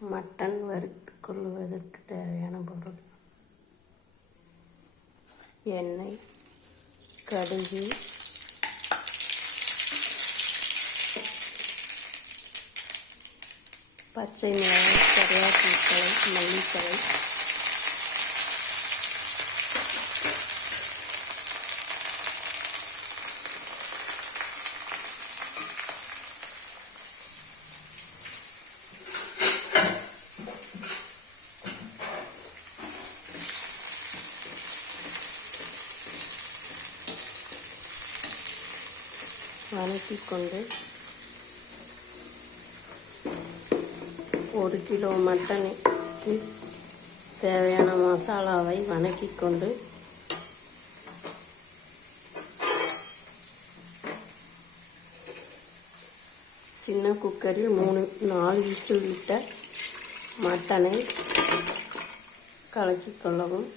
Mutton வறுத்து கொள்வதற்கு தேவையான பொருள்: எண்ணெய், கடுகு, பச்சை மிளகாய், கருவேப்பிலை, மல்லித்தழை, வதக்கிக் கொண்டு 1 கிலோ மட்டனுக்கு தேவையான மசாலாவை வதக்கிக் கொண்டு சின்ன குக்கரில் 3-4 விசில் விட்ட மட்டனை கலக்கிக் கொள்ளவும்.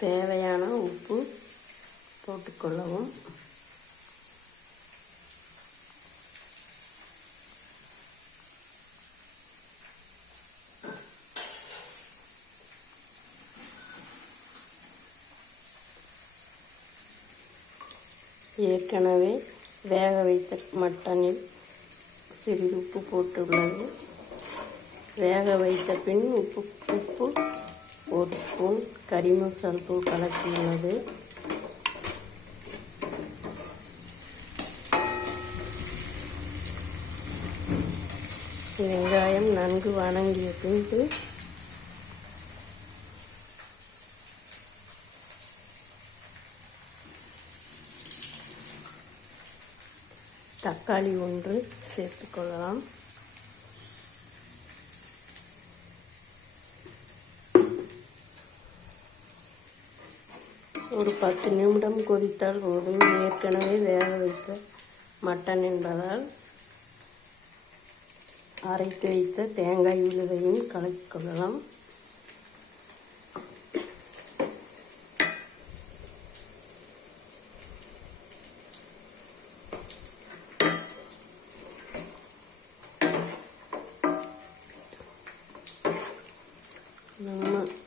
தேவையான உப்பு போட்டுக்கொள்ளவும். ஏற்கனவே வேக வைத்த மட்டனில் சிறிது உப்பு போட்டுள்ளது. வேக வைத்த பின் உப்பு 1 ஸ்பூன் கறி மசாலா தூள் கலக்கியுள்ளது. வெங்காயம் நன்கு வதங்கிய பின்பு தக்காளி 1 சேர்த்துக்கொள்ளலாம். ஒரு 10 நிமிடம் கொதித்தால் போதும். ஏற்கனவே வேக வைத்த மட்டன் என்பதால் அரைத்து வைத்த தேங்காய் விழுதையும் கலக்கிக் கொள்ளலாம்.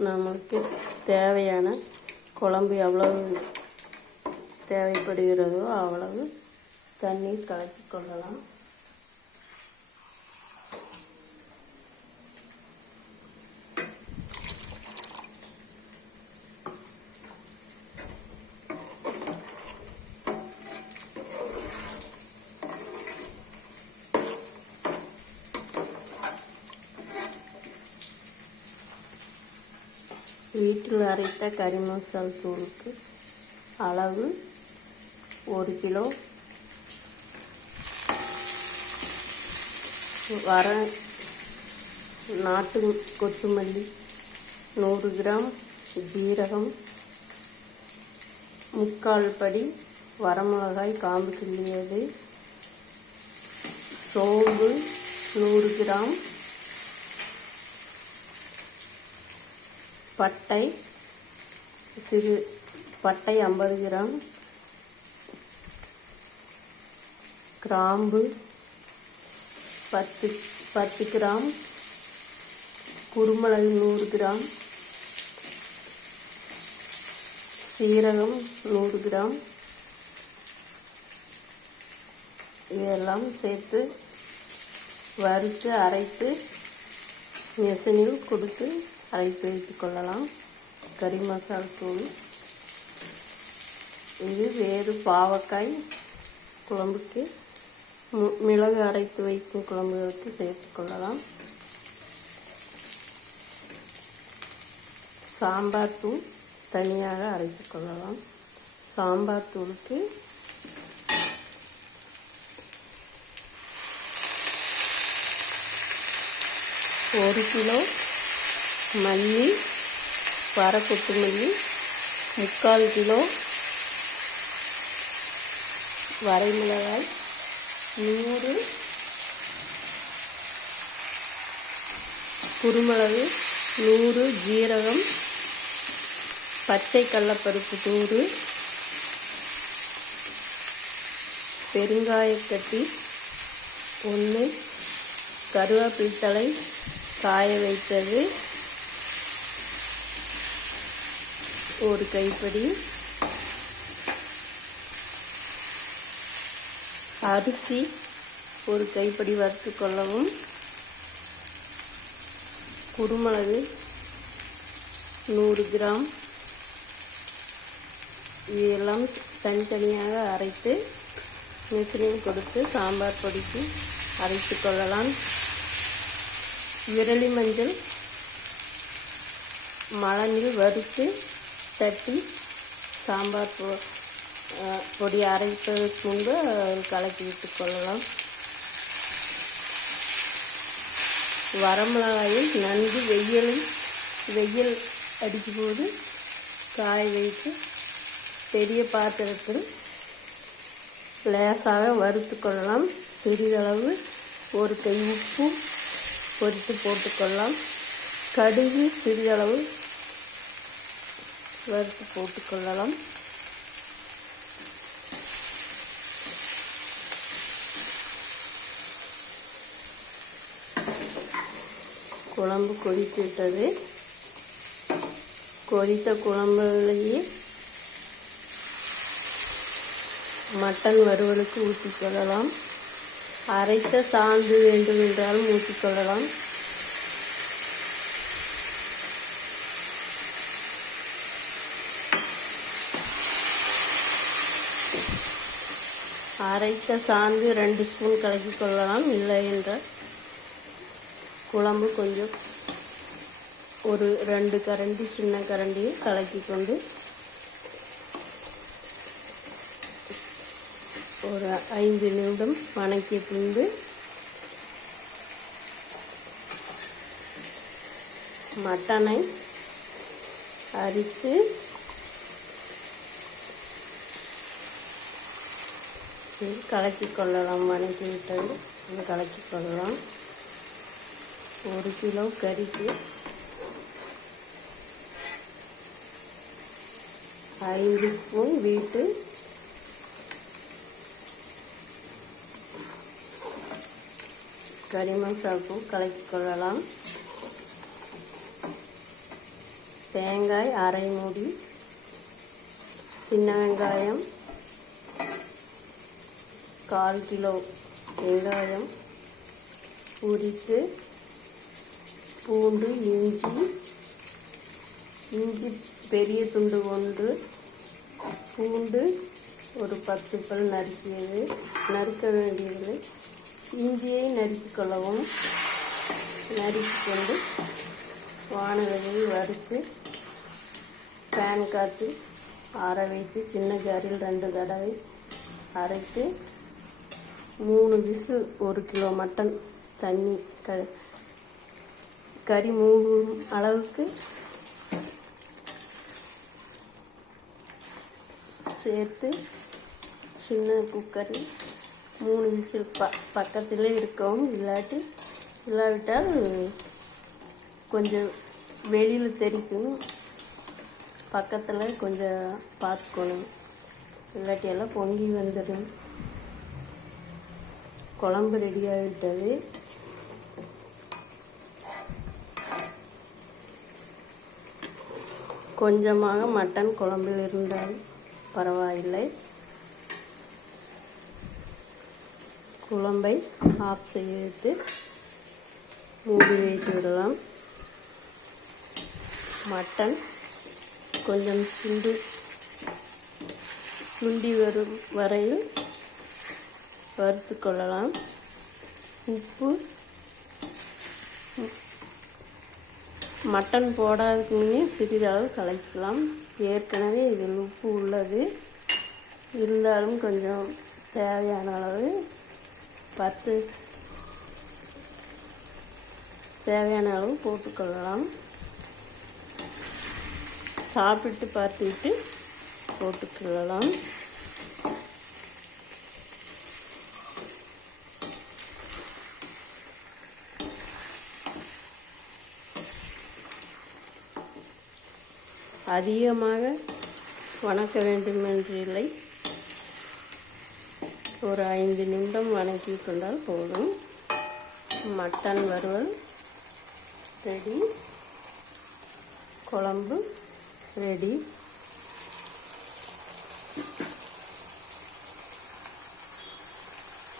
நமக்கு தேவையான குழம்பு எவ்வளவு தேவைப்படுகிறதோ அவ்வளவு தண்ணீர் கலக்கிக் கொள்ளலாம். வீட்டில் அரைத்த கறி மசாலா தூளுக்கு அளவு 1 கிலோ நாட்டு கொத்தமல்லி, 100 கிராம் ஜீரகம், 3/4 படி வரமிளகாய் காம்பு கிள்ளியது, சோம்பு 100 கிராம், பட்டை 50 கிராம், கிராம்பு 10 கிராம், குருமிளகு 100 கிராம், சீரகம் 100 கிராம். இதெல்லாம் சேர்த்து வறுத்து அரைத்து மெஷினில் கொடுத்து அரைத்து வைத்துக் கொள்ளலாம். கறி மசாலா தூள் இது வேறு பாவக்காய் குழம்புக்கு, மிளகு அரைத்து வைக்கும் குழம்புகளுக்கு சேர்த்துக்கொள்ளலாம். சாம்பார் தூள் தனியாக அரைத்து கொள்ளலாம். சாம்பார் தூளுக்கு 1 கிலோ மல்லி, வர கொத்தமல்லி, 3/4 கிலோ வரைமிளகாய், 100 குருமிளகு, 100 ஜீரகம், பச்சை கடலைப்பருப்பு 100, பெருங்காயக்கட்டி 1, கருவேப்பிலை தழை காய வைத்தது 1 கைப்பிடி, அரிசி 1 கைப்பிடி வறுத்து கொள்ளவும், குருமிளகு 100 கிராம், இதெல்லாம் தனித்தனியாக அரைத்து மிக்ஸியில் கொடுத்து சாம்பார் பொடிக்கு அரைத்து கொள்ளலாம். விரலி மஞ்சள் மணலில் வறுத்து தட்டி சாம்பார் பொடி அரைப்பதற்கு முன்பு கலக்கி விட்டு கொள்ளலாம். வரமிளகாயில் நன்கு வெயில் அடிக்கும் போது காய வைத்து பெரிய பாத்திரத்தில் லேசாக வறுத்து கொள்ளலாம். சிறிதளவு 1 கை உப்பு பொரித்து போட்டுக்கொள்ளலாம். கடுகு சிறிதளவு வறுத்து போட்டுக்கொள்ளலாம். குழம்பு கொதித்து விட்டது. கொதித்த குழம்புலேயே மட்டன் வறுவலுக்கு ஊற்றிக்கொள்ளலாம். அரைத்த சாந்து வேண்டும் என்றாலும் ஊற்றிக்கொள்ளலாம். அரைத்த சாந்து 2 ஸ்பூன் கலக்கி கொள்ளலாம். இல்லை என்றால் குழம்பு கொஞ்சம் ஒரு 2 கரண்டி சின்ன கரண்டியை கலக்கி கொண்டு ஒரு 5 நிமிடம் வணக்கிய பின்பு மட்டனை அரித்து கலக்கி கொள்ளலாம். வணக்கி விட்டது கலக்கி கொள்ளலாம். 1 கிலோ கறிக்கு 5 ஸ்பூன் வீட்டு கறி மசாலா கலக்கி கொள்ளலாம். தேங்காய் அரை மூடி, சின்ன வெங்காயம் 1/4 கிலோ வெங்காயம் உரித்து, பூண்டு, இஞ்சி பெரிய துண்டு 1, பூண்டு ஒரு 10 பல் நறுக்கியது, நறுக்க வேண்டியது. இஞ்சியை நறுக்கிக் கொள்ளவும். நறுக்கி கொண்டு வானலில் வறுத்து பேன் காத்து ஆற வைத்து சின்ன ஜாரில் 2 தடவை அரைத்து 3 விசில் 1 கிலோ மட்டன் தண்ணி கறி மூடும் அளவுக்கு சேர்த்து சின்ன குக்கரில் 3 விசில் பக்கத்திலே இருக்கவும். இல்லாவிட்டால் கொஞ்சம் வெளியில் தெரிக்கணும். பக்கத்தில் கொஞ்சம் பார்த்துக்கணும். இல்லாட்டியெல்லாம் பொங்கி வந்துடும். குழம்பு ரெடியாகிவிட்டது. கொஞ்சமாக மட்டன் குழம்பில் இருந்தால் பரவாயில்லை. குழம்பை ஆஃப் செய்துவிட்டு மூடி வைத்து விடலாம். மட்டன் கொஞ்சம் சுண்டி வரும் வரையில் வறுத்து கொள்ளலாம். உப்பு மட்டன் போடாததுக்கு முன்னே சிறிதளவு கலக்கலாம். ஏற்கனவே இதில் உப்பு உள்ளது. இருந்தாலும் கொஞ்சம் தேவையான அளவு தேவையான அளவு போட்டுக்கொள்ளலாம். சாப்பிட்டு பார்த்துவிட்டு போட்டுக்கொள்ளலாம். அதிகமாக வணக்க வேண்டும் என்றில்லை. ஒரு 5 நிமிடம் வணக்கி கொண்டால் போதும். மட்டன் வறுவல் ரெடி, குழம்பு ரெடி.